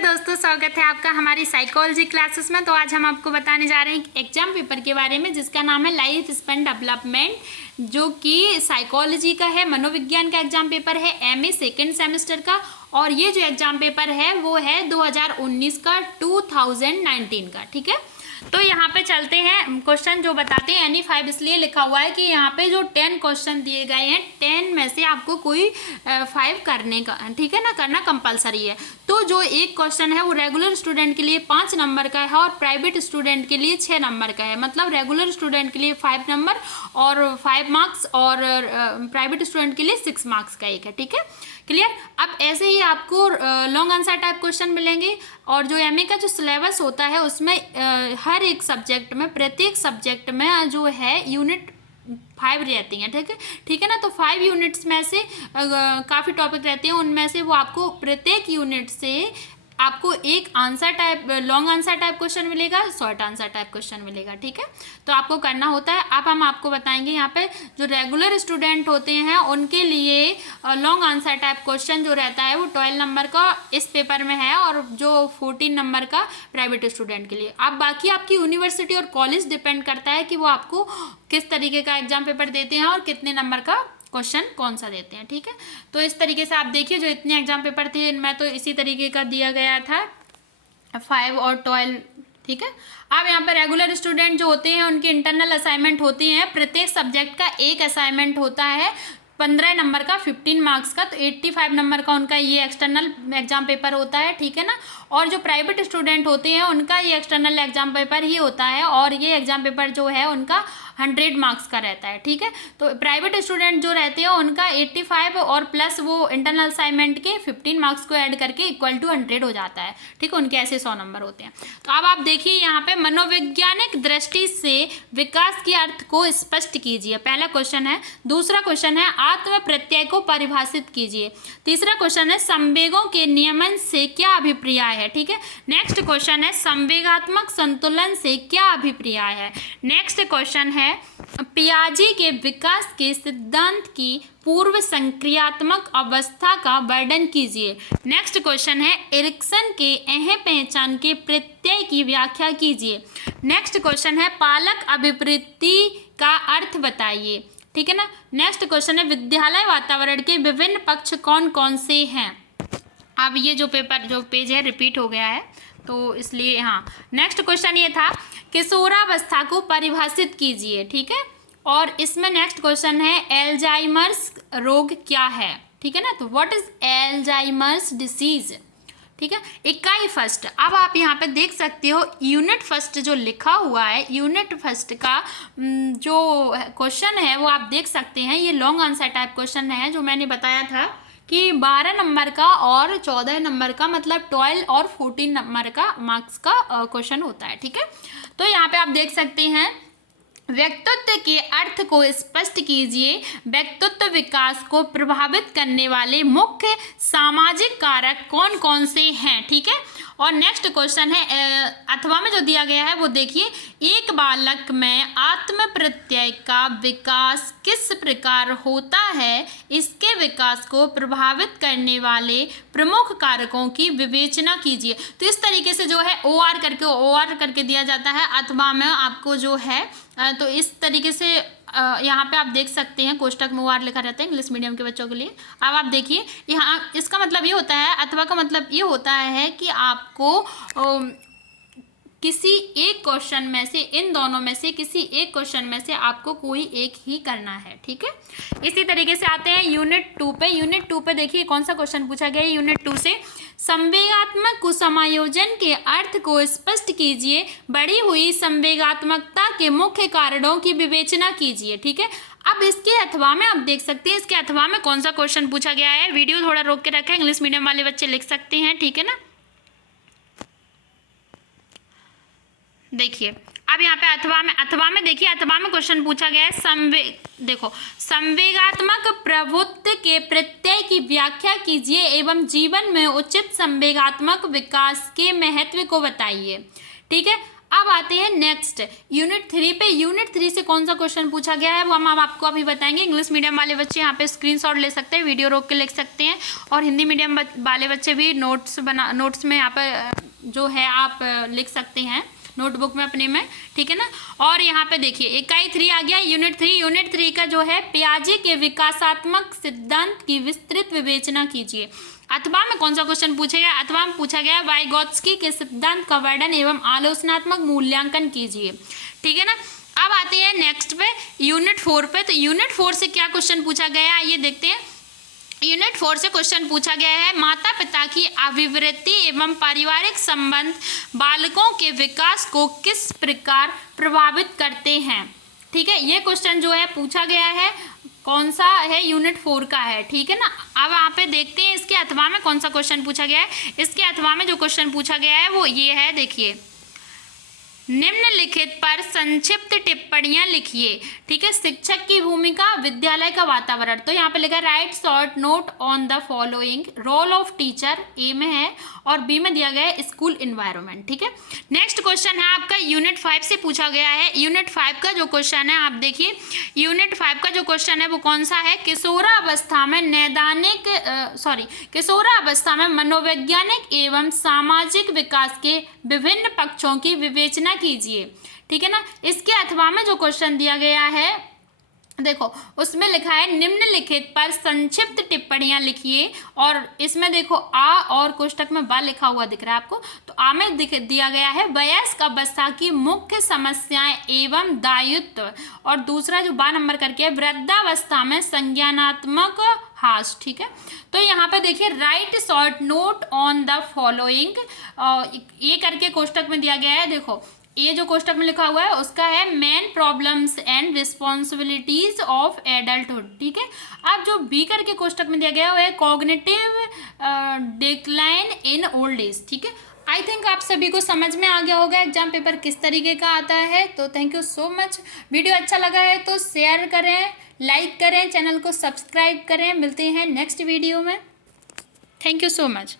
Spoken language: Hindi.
दोस्तों, स्वागत है आपका हमारी साइकोलॉजी क्लासेस में। तो आज हम आपको बताने जा रहे हैं एग्जाम पेपर के बारे में जिसका नाम है लाइफ स्पैन डेवलपमेंट, जो कि साइकोलॉजी का है, मनोविज्ञान का एग्जाम पेपर है, एमए सेकेंड सेमेस्टर का। और ये जो एग्जाम पेपर है वो है 2019 का, 2019 का। ठीक है, तो यहाँ पे चलते हैं, क्वेश्चन जो बताते हैं एनी 5 इसलिए लिखा हुआ है कि यहाँ पे जो 10 क्वेश्चन दिए गए हैं 10 में से आपको कोई 5 करने का, ठीक है ना, करना कंपलसरी है। तो जो एक क्वेश्चन है वो रेगुलर स्टूडेंट के लिए 5 नंबर का है और प्राइवेट स्टूडेंट के लिए 6 नंबर का है। मतलब रेगुलर स्टूडेंट के लिए 5 नंबर और 5 मार्क्स और प्राइवेट स्टूडेंट के लिए 6 मार्क्स का एक है। ठीक है, क्लियर। अब ऐसे ही आपको लॉन्ग आंसर टाइप क्वेश्चन मिलेंगे। और जो एमए का जो सिलेबस होता है उसमें हर एक सब्जेक्ट में, प्रत्येक सब्जेक्ट में जो है यूनिट 5 रहती हैं। ठीक है ना। तो 5 यूनिट्स में से काफ़ी टॉपिक रहते हैं, उनमें से वो आपको प्रत्येक यूनिट से आपको एक answer type, long answer type question मिलेगा, शॉर्ट आंसर टाइप क्वेश्चन मिलेगा। ठीक है, तो आपको करना होता है। अब हम आपको बताएंगे यहाँ पे जो रेगुलर स्टूडेंट होते हैं उनके लिए लॉन्ग आंसर टाइप क्वेश्चन जो रहता है वो 12 नंबर का इस पेपर में है और जो 14 नंबर का प्राइवेट स्टूडेंट के लिए। अब बाकी आपकी यूनिवर्सिटी और कॉलेज डिपेंड करता है कि वो आपको किस तरीके का एग्जाम पेपर देते हैं और कितने नंबर का क्वेश्चन कौन सा देते हैं। ठीक है, तो इस तरीके से आप देखिए जो इतने एग्जाम पेपर थे इनमें तो इसी तरीके का दिया गया था 5 और 12। ठीक है, अब यहाँ पर रेगुलर स्टूडेंट जो होते हैं उनकी इंटरनल असाइनमेंट होती हैं। प्रत्येक सब्जेक्ट का एक असाइनमेंट होता है 15 नंबर का, 15 मार्क्स का। तो 85 नंबर का उनका ये एक्सटर्नल एग्जाम पेपर होता है। ठीक है ना। और जो प्राइवेट स्टूडेंट होते हैं उनका ये एक्सटर्नल एग्जाम पेपर ही होता है और ये एग्जाम पेपर जो है उनका 100 मार्क्स का रहता है। ठीक है, तो प्राइवेट स्टूडेंट जो रहते हैं उनका 85 और प्लस वो इंटरनल असाइनमेंट के 15 मार्क्स को ऐड करके इक्वल टू 100 हो जाता है। ठीक है, उनके ऐसे 100 नंबर होते हैं। तो अब आप देखिए यहाँ पे मनोवैज्ञानिक दृष्टि से विकास के अर्थ को स्पष्ट कीजिए, पहला क्वेश्चन है। दूसरा क्वेश्चन है आत्म प्रत्यय को परिभाषित कीजिए। तीसरा क्वेश्चन है संवेगों के नियमन से क्या अभिप्राय है। ठीक है, नेक्स्ट क्वेश्चन है संवेगात्मक संतुलन से क्या अभिप्राय है। नेक्स्ट क्वेश्चन है पियाजे के विकास के सिद्धांत की पूर्व संक्रियात्मक अवस्था का वर्णन कीजिए। नेक्स्ट क्वेश्चन है एरिक्सन के अहम पहचान के प्रत्यय की व्याख्या कीजिए। नेक्स्ट क्वेश्चन है पालक अभिवृत्ति का अर्थ बताइए। ठीक है ना। नेक्स्ट क्वेश्चन है विद्यालय वातावरण के विभिन्न पक्ष कौन कौन से हैं। अब ये जो पेज है रिपीट हो गया है तो इसलिए हाँ, नेक्स्ट क्वेश्चन ये था किशोरावस्था को परिभाषित कीजिए। ठीक है, और इसमें नेक्स्ट क्वेश्चन है एल्जाइमर्स रोग क्या है। ठीक है ना, तो व्हाट इज एल्जाइमर्स डिसीज। ठीक है, इकाई फर्स्ट। अब आप यहाँ पे देख सकते हो यूनिट फर्स्ट जो लिखा हुआ है, यूनिट फर्स्ट का जो क्वेश्चन है वो आप देख सकते हैं। ये लॉन्ग आंसर टाइप क्वेश्चन है जो मैंने बताया था कि 12 नंबर का और 14 नंबर का, मतलब 12 और 14 नंबर का मार्क्स का क्वेश्चन होता है। ठीक है, तो यहाँ पे आप देख सकते हैं व्यक्तित्व के अर्थ को स्पष्ट कीजिए। व्यक्तित्व विकास को प्रभावित करने वाले मुख्य सामाजिक कारक कौन कौन से हैं। ठीक है, और नेक्स्ट क्वेश्चन है अथवा में जो दिया गया है वो देखिए, एक बालक में आत्म प्रत्यय का विकास किस प्रकार होता है, इसके विकास को प्रभावित करने वाले प्रमुख कारकों की विवेचना कीजिए। तो इस तरीके से जो है ओ आर करके दिया जाता है अथवा में आपको जो है। तो इस तरीके से यहाँ पे आप देख सकते हैं कोष्टक में OR लिखा रहता है इंग्लिश मीडियम के बच्चों के लिए। अब आप देखिए यहाँ इसका मतलब ये होता है, अथवा का मतलब ये होता है कि आपको किसी एक क्वेश्चन में से, इन दोनों में से किसी एक क्वेश्चन में से आपको कोई एक ही करना है। ठीक है, इसी तरीके से आते हैं यूनिट 2 पे। यूनिट 2 पे देखिए कौन सा क्वेश्चन पूछा गया है यूनिट 2 से। संवेगात्मक कुसमायोजन के अर्थ को स्पष्ट कीजिए। बढ़ी हुई संवेगात्मकता के मुख्य कारणों की विवेचना कीजिए। ठीक है, अब इसके अथवा में आप देख सकते हैं इसके अथवा में कौन सा क्वेश्चन पूछा गया है। वीडियो थोड़ा रोक के रखा है, इंग्लिश मीडियम वाले बच्चे लिख सकते हैं। ठीक है ना, देखिए अब यहाँ पे अथवा में देखिए, अथवा में क्वेश्चन पूछा गया है संवेगात्मक प्रभुत्व के प्रत्यय की व्याख्या कीजिए एवं जीवन में उचित संवेगात्मक विकास के महत्व को बताइए। ठीक है, अब आते हैं नेक्स्ट यूनिट 3 पे। यूनिट 3 से कौन सा क्वेश्चन पूछा गया है वो हम आपको अभी बताएंगे। इंग्लिश मीडियम वाले बच्चे यहाँ पे स्क्रीनशॉट ले सकते हैं, वीडियो रोक के लिख सकते हैं, और हिंदी मीडियम वाले बच्चे भी नोट्स में यहाँ पर जो है आप लिख सकते हैं नोटबुक में अपने में, ठीक है ना। और यहाँ पे देखिए इकाई 3 आ गया यूनिट 3। यूनिट 3 का जो है पियाजे के विकासात्मक सिद्धांत की विस्तृत विवेचना कीजिए। अथवा में कौन सा क्वेश्चन पूछेगा, अथवा में पूछा गया वाइगोत्स्की के सिद्धांत का वर्णन एवं आलोचनात्मक मूल्यांकन कीजिए, ठीक है ना। अब आते हैं नेक्स्ट पे यूनिट 4 पे। तो यूनिट 4 से क्या क्वेश्चन पूछा गया है ये देखते हैं। यूनिट 4 से क्वेश्चन पूछा गया है माता पिता की अभिवृत्ति एवं पारिवारिक संबंध बालकों के विकास को किस प्रकार प्रभावित करते हैं, ठीक है। ये क्वेश्चन जो है पूछा गया है, कौन सा है, यूनिट 4 का है, ठीक है ना। अब यहाँ पे देखते हैं इसके अथवा में कौन सा क्वेश्चन पूछा गया है। इसके अथवा में जो क्वेश्चन पूछा गया है वो ये है, देखिए निम्नलिखित पर संक्षिप्त टिप्पणियां लिखिए, ठीक है। शिक्षक की भूमिका, विद्यालय का वातावरण। तो यहाँ पे लिखा है write short note on the following, role of teacher A में है, और बी में दिया गया है स्कूल एनवायरनमेंट, ठीक है। नेक्स्ट क्वेश्चन है आपका यूनिट 5 से पूछा गया है। यूनिट 5 का जो क्वेश्चन है आप देखिए, यूनिट 5 का जो क्वेश्चन है वो कौन सा है, किशोरावस्था में किशोरावस्था में मनोवैज्ञानिक एवं सामाजिक विकास के विभिन्न पक्षों की विवेचना कीजिए, ठीक है ना। इसके अथवा में जो क्वेश्चन दिया गया है देखो उसमें लिखा है निम्नलिखित पर संक्षिप्त टिप्पणियां लिखिए, और इसमें देखो आ और कोष्टक में बा लिखा हुआ दिख रहा है आपको। तो आ में दिया गया है वयस्क अवस्था की मुख्य समस्याएं एवं दायित्व, और दूसरा जो बा नंबर करके है वृद्धावस्था में संज्ञानात्मक हास, ठीक है। तो यहाँ पे देखिए right short note on the following, ये करके कोष्टक में दिया गया है। देखो ये जो कोष्टक में लिखा हुआ है उसका है main problems and responsibilities of adulthood, ठीक है। अब जो बी करके कोष्टक में दिया गया है वो है cognitive decline in old age, ठीक है। आई थिंक आप सभी को समझ में आ गया होगा एग्जाम पेपर किस तरीके का आता है। तो thank you so much. Video अच्छा लगा है तो शेयर करें, लाइक करें, चैनल को सब्सक्राइब करें। मिलते हैं नेक्स्ट वीडियो में। Thank you so much.